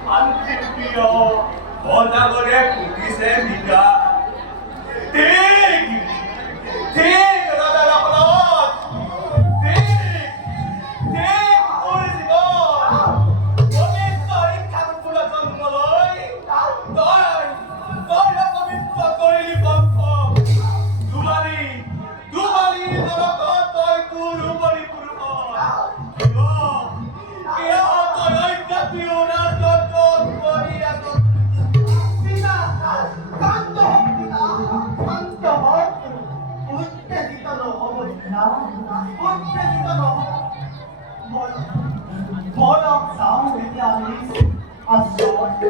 শান্তিপ্রিয় অজাগরে ফুটিছে নিকা ঠিক ঠিক ৰজা লক্ষ্মণ ঠিক ঠিক মোৰ জীৱন পবিত্ৰ শিক্ষাত ফুলত জন্ম লৈ তই পবিত্ৰ কৰিলি বংশ দুবাৰী জনকত তই তোৰ ৰূপৰী পুৰুষ কিয় তই অজ্ঞাতীয় ৰাজত কৰি আছ সীতা শান্ত হওক সীতা শান্ত হওক উত্তেজিত নহ'ব সীতা উত্তেজিত নহ'ব বলক যাওঁ এতিয়া আমি আশ্ৰমত